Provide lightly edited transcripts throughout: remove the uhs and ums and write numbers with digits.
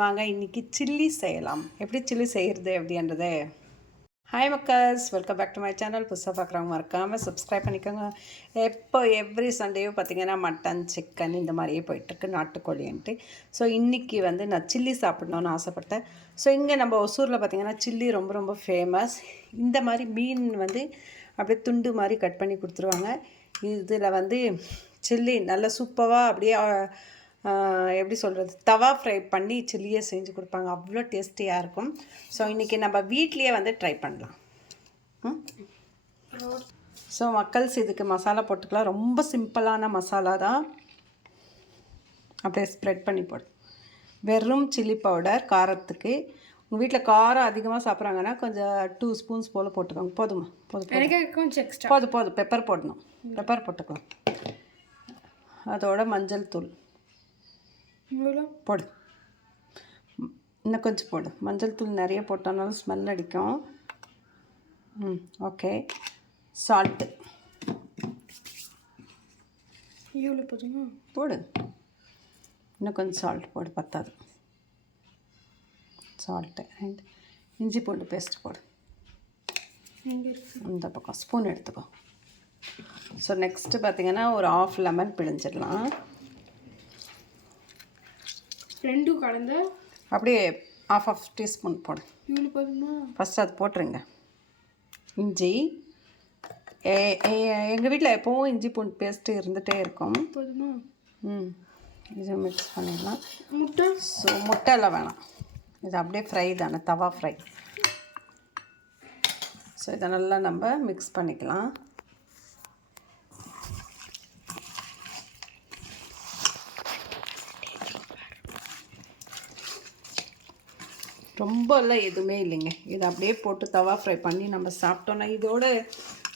வாங்க இன்றைக்கி சில்லி செய்யலாம். எப்படி சில்லி செய்கிறது அப்படின்றது. ஹாய் மக்கள்ஸ், welcome back to my channel. புதுசாக பார்க்குறவங்க மறக்காமல் சப்ஸ்கிரைப் பண்ணிக்கோங்க. எவ்ரி சண்டேயும் பார்த்திங்கன்னா மட்டன், சிக்கன் இந்த மாதிரியே போயிட்டுருக்கு, நாட்டுக்கோழின்ட்டு. ஸோ இன்றைக்கி நான் சில்லி சாப்பிட்ணுன்னு ஆசைப்பட்டேன். ஸோ இங்கே நம்ம ஒசூரில் பார்த்திங்கன்னா சில்லி ரொம்ப ரொம்ப ஃபேமஸ். இந்த மாதிரி மீன் அப்படியே துண்டு மாதிரி கட் பண்ணி கொடுத்துருவாங்க. இதில் சில்லி நல்ல சூப்பராக அப்படியே எப்படி சொல்கிறது, தவா ஃப்ரை பண்ணி சில்லியை செஞ்சு கொடுப்பாங்க. அவ்வளோ டேஸ்டியாக இருக்கும். ஸோ இன்றைக்கி நம்ம வீட்லேயே ட்ரை பண்ணலாம். ஸோ மக்கள்ஸ், இதுக்கு மசாலா போட்டுக்கலாம். ரொம்ப சிம்பிளான மசாலா தான். அப்படியே ஸ்ப்ரெட் பண்ணி போடு. வெறும் சில்லி பவுடர் காரத்துக்கு. உங்கள் வீட்டில் காரம் அதிகமாக சாப்பிட்றாங்கன்னா கொஞ்சம் 2 ஸ்பூன்ஸ் போல் போட்டுக்கோங்க. போதுமா? போதும். பெப்பர் போடணும். பெப்பர் போட்டுக்கலாம். அதோட மஞ்சள் தூள் போடு. இன்னும் கொஞ்சம் போடு. மஞ்சள் தூள் நிறைய போட்டோம்னாலும் ஸ்மெல் அடிக்கும். ஓகே. சால்ட்டு போடு. இன்னும் கொஞ்சம் சால்ட் போடு, பத்தாது. சால்ட்டு அண்ட் இஞ்சி பூண்டு பேஸ்ட் போடு. இந்த பக்கம் ஸ்பூன் எடுத்துக்கோ. ஸோ நெக்ஸ்ட்டு பார்த்திங்கன்னா ஒரு 1/2 லெமன் பிழிஞ்சிடலாம். ரெண்டும் கலந்து அப்படியே 1/2 டீஸ்பூன் போடு. ஃபஸ்ட் அது போட்டுருங்க. இஞ்சி எங்கள் வீட்டில் எப்போவும் இஞ்சி பூண்டு பேஸ்ட்டு இருந்துகிட்டே இருக்கும். இது மிக்ஸ் பண்ணிடலாம். ஸோ முட்டைலாம் வேணாம், இது அப்படியே ஃப்ரை தானே, தவா ஃப்ரை. ஸோ இதை நல்லா நம்ம மிக்ஸ் பண்ணிக்கலாம். ரொம்பலாம் எதுவுமே இல்லைங்க. இதை அப்படியே போட்டு தவா ஃப்ரை பண்ணி நம்ம சாப்பிட்டோன்னா, இதோட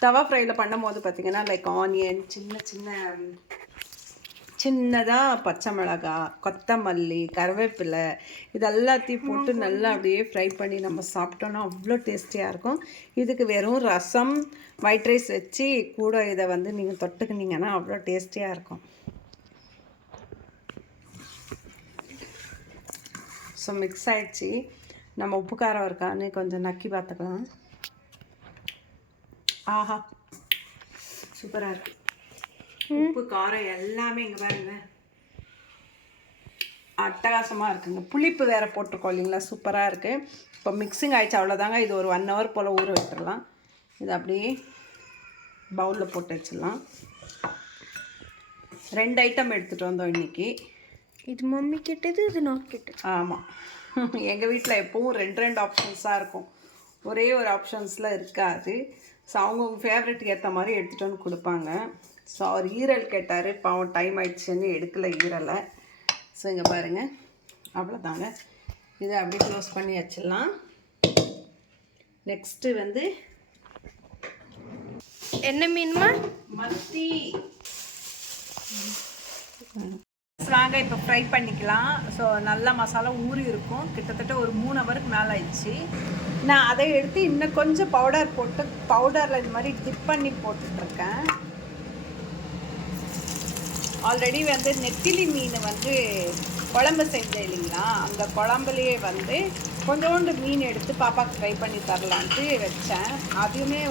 தவா ஃப்ரையில் பண்ணும் போது பார்த்திங்கன்னா லைக் ஆனியன், சின்னதாக பச்சை மிளகாய், கொத்தமல்லி, கருவேப்பிலை இதெல்லாத்தையும் போட்டு நல்லா அப்படியே ஃப்ரை பண்ணி நம்ம சாப்பிட்டோன்னா அவ்வளோ டேஸ்டியாக இருக்கும். இதுக்கு வெறும் ரசம், ஒயிட் ரைஸ் வச்சு கூட இதை நீங்கள் தொட்டுக்கினீங்கன்னா அவ்வளோ டேஸ்டியாக இருக்கும். ஸோ மிக்ஸ் ஆகிடுச்சு. நம்ம உப்பு காரம் இருக்கான்னு கொஞ்சம் நக்கி பார்த்துக்கலாம். ஆஹா, சூப்பராக இருக்குது. உப்பு காரம் எல்லாமே இங்கே பாருங்க, அட்டகாசமாக இருக்குங்க. புளிப்பு வேறு போட்டிருக்கோம் இல்லைங்களா, சூப்பராக இருக்குது. இப்போ மிக்சிங் ஆகிடுச்சு, அவ்வளோதாங்க. இது ஒரு 1 ஹவர் போல் ஊற விட்டுடலாம். இது அப்படியே பவுலில் போட்டு வச்சிடலாம். 2 ஐட்டம் எடுத்துகிட்டு வந்தோம் இன்றைக்கி. இது மம்மி கேட்டது, இது நான் கேட்டது. ஆமாம், எங்கள் வீட்டில் எப்போவும் 2 ஆப்ஷன்ஸாக இருக்கும், ஒரே ஒரு ஆப்ஷன்ஸில் இருக்காது. ஸோ அவங்கவுங்க ஃபேவரெட்டுக்கு ஏற்ற மாதிரி எடுத்துகிட்டு வந்து கொடுப்பாங்க. ஸோ அவர் ஈரல் கேட்டார், பாவம் டைம் ஆயிடுச்சுன்னு எடுக்கலை ஈரலை. ஸோ இங்கே பாருங்கள், அவ்வளோதாங்க. இதை அப்படியே க்ளோஸ் பண்ணி வச்சிடலாம். நெக்ஸ்ட்டு என்ன மீன்மா? மத்தி வாங்க இப்போ ஃப்ரை பண்ணிக்கலாம். ஸோ நல்லா மசாலா ஊறி இருக்கும். கிட்டத்தட்ட ஒரு 3 ஹவருக்கு மேலே ஆயிடுச்சு. நான் அதை எடுத்து இன்னும் கொஞ்சம் பவுடர் போட்டு பவுடரில் இந்த மாதிரி டிப் பண்ணி போட்டுட்ருக்கேன். ஆல்ரெடி நெத்திலி மீன் குழம்பு செஞ்சேன் இல்லைங்களா, அந்த குழம்புலேயே கொஞ்சோண்டு மீன் எடுத்து பாப்பாவுக்கு ஃப்ரை பண்ணி தரலான்ட்டு வச்சேன். அதுவுமே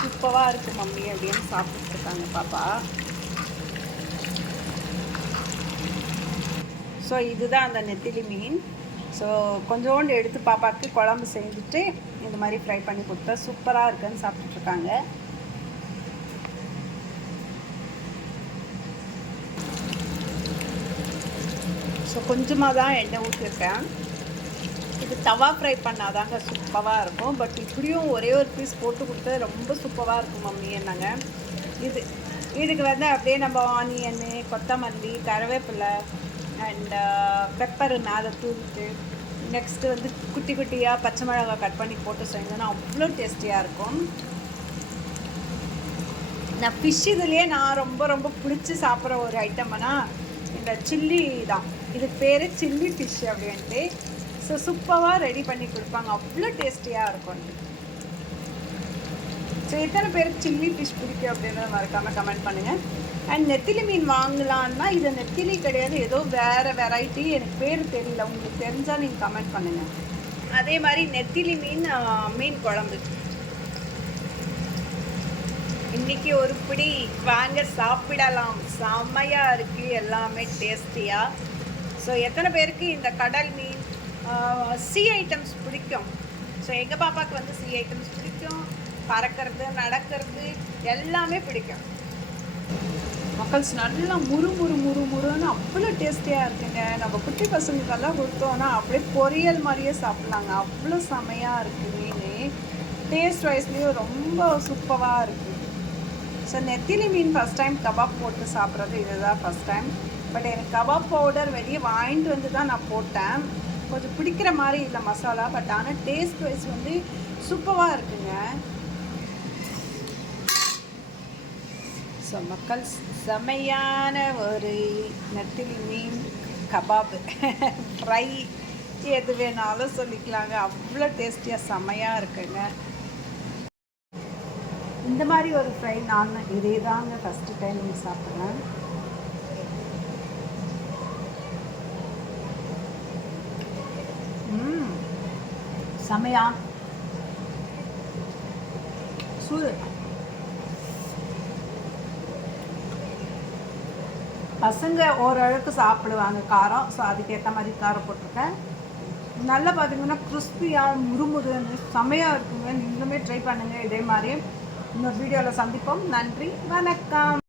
சூப்பராக இருக்குது மம்மி அப்படின்னு சாப்பிட்டுருக்காங்க பாப்பா. ஸோ இதுதான் அந்த நெத்திலி மீன். ஸோ கொஞ்சோண்டு எடுத்து பாப்பாவுக்கு குழம்பு செஞ்சுட்டு இந்த மாதிரி ஃப்ரை பண்ணி கொடுத்தா சூப்பராக இருக்குன்னு சாப்பிட்டுட்ருக்காங்க. ஸோ கொஞ்சமாக தான் எண்ணெய் ஊற்றிருக்கேன். இது தவா ஃப்ரை பண்ணாதாங்க சூப்பராக இருக்கும். பட் இப்படியும் ஒரே ஒரு பீஸ் போட்டு கொடுத்தா ரொம்ப சூப்பராக இருக்கும் மம்மி என்னங்க. இதுக்கு அப்படியே நம்ம ஆனியன்னு, கொத்தமல்லி, கருவேப்பிலை அண்ட் பெப்பரு மேலே தூவிட்டு நெக்ஸ்ட்டு குட்டி குட்டியாக பச்சை மிளகாய் கட் பண்ணி போட்டு செஞ்சோன்னா அவ்வளோ டேஸ்டியாக இருக்கும். நான் ஃபிஷ் இதுலேயே நான் ரொம்ப ரொம்ப பிடிச்சி சாப்பிட்ற ஒரு ஐட்டம்னா இந்த சில்லி தான். இதுக்கு பேர் சில்லி ஃபிஷ் அப்படின்ட்டு. ஸோ சூப்பராக ரெடி பண்ணி கொடுப்பாங்க, அவ்வளோ டேஸ்டியாக இருக்கும். ஸோ எத்தனை பேருக்கு சில்லி ஃபிஷ் பிடிக்கும் அப்படின்றத மறக்காமல் கமெண்ட் பண்ணுங்கள். அண்ட் நெத்திலி மீன் வாங்கலான்னா இது நெத்திலி கிடையாது, ஏதோ வேறு வெரைட்டி, எனக்கு பேர் தெரியல. உங்களுக்கு தெரிஞ்சால் நீங்கள் கமெண்ட் பண்ணுங்கள். அதே மாதிரி நெத்திலி மீன் மீன் குழம்பு இன்றைக்கி ஒரு பிடி வாங்க சாப்பிடலாம். செம்மையாக இருக்குது, எல்லாமே டேஸ்டியாக. ஸோ எத்தனை பேருக்கு இந்த கடல் மீன் சி ஐட்டம்ஸ் பிடிக்கும்? ஸோ எங்கள் பாப்பாவுக்கு வந்து சி ஐட்டம்ஸ் பிடிக்கும், பறக்கிறது நடக்கிறது எல்லாமே பிடிக்கும். மக்கள்ஸ் நல்லா முறுன்னு அவ்வளோ டேஸ்டியாக இருக்குங்க. நம்ம குட்டி பசங்களுக்கெல்லாம் கொடுத்தோன்னா அப்படியே பொரியல் மாதிரியே சாப்பிட்லாங்க. அவ்வளோ செமையாக இருக்குது மீன். டேஸ்ட் வைஸ்லேயும் ரொம்ப சூப்பராக இருக்குது. ஸோ நெத்திலி மீன் ஃபஸ்ட் டைம் கபாப் போட்டு சாப்பிட்றது இதுதான் ஃபஸ்ட் டைம். பட் எனக்கு கபாப் பவுடர் வெளியே வாங்கிட்டு வந்து தான் நான் போட்டேன். கொஞ்சம் பிடிக்கிற மாதிரி இல்லை மசாலா, பட் ஆனால் டேஸ்ட் வைஸ் வந்து சூப்பராக இருக்குங்க. ஸோ மக்கள் செமையான ஒரு நெத்திலி மீன் கபாப் ஃப்ரை எது வேணாலும் சொல்லிக்கலாங்க. அவ்வளோ டேஸ்டியாக செமையாக இருக்குங்க. இந்த மாதிரி ஒரு ஃப்ரை நான் இதே தாங்க ஃபஸ்ட்டு டைம் சாப்பிட்றேன். செமையா சூடு. பசங்க ஓரளவுக்கு சாப்பிடுவாங்க காரம். ஸோ அதுக்கேற்ற மாதிரி காரம் போட்டிருக்கேன். நல்லா பார்த்தீங்கன்னா கிறிஸ்பியாக முறுமுறுன்னு செமையாக இருக்குங்க. நீங்களுமே ட்ரை பண்ணுங்கள் இதே மாதிரி. இன்னொரு வீடியோவில் சந்திப்போம். நன்றி, வணக்கம்.